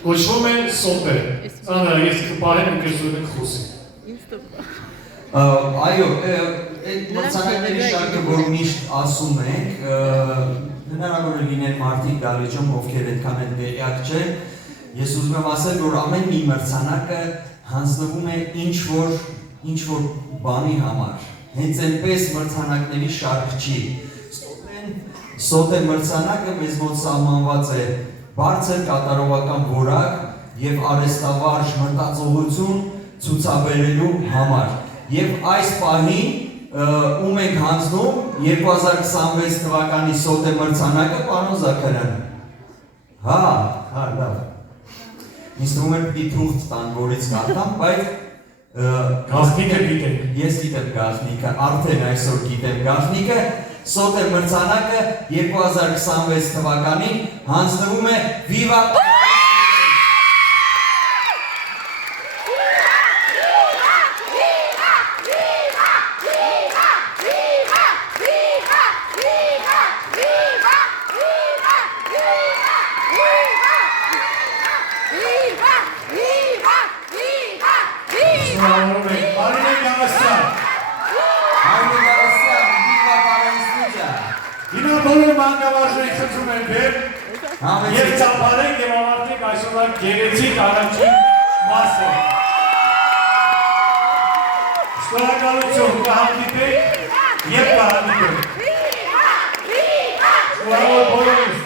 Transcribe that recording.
Կոչվում է սոտե։ Սանը ես կպահեմ ընկերություն եք խոսի։ Այո, այդ մրցանակների շարքը, որ միշտ ասում ենք, հնարավոր է լինել մարդիկ դալիճում, ովքեր այդքան էլ տեղյակ չեն, ես ուզում եմ ասել, որ ամեն մի մրցանակը հանձնվում է ինչ-որ բանի համար, հենց այնպես մրցանակների շարք չի։ Սոտե մրցանակը մեզ մոտ սահմանված է բարձր կատարողական որակ և արհեստավարժ մտածողություն ցուցաբերելու համար։ Եվ այս պահին ում ենք հանձնում 2026 թվականի սոտե մրցանակը, պարոն Զաքարյան։ Հա, լավ։ Ինձ թվում է պիտի թուղթ տան, որից կարդամ, բայց Գաղտնիքը գիտեք։ Ես գիտեմ գաղտնիքը, արդեն այսօր գիտեմ գաղտնիքը, սոտե մրցանակը 2026 թվականին հանձնվում է Viva Բոլոր մանկավարժների խնդրում են բեր և ծապարենք և ավարտենք այսօրվա գեղեցիկ առաջին մասը։ Շնորհակալություն, կհանդիպենք և կհանդիպենք։ Շնորհավոր բոլորին։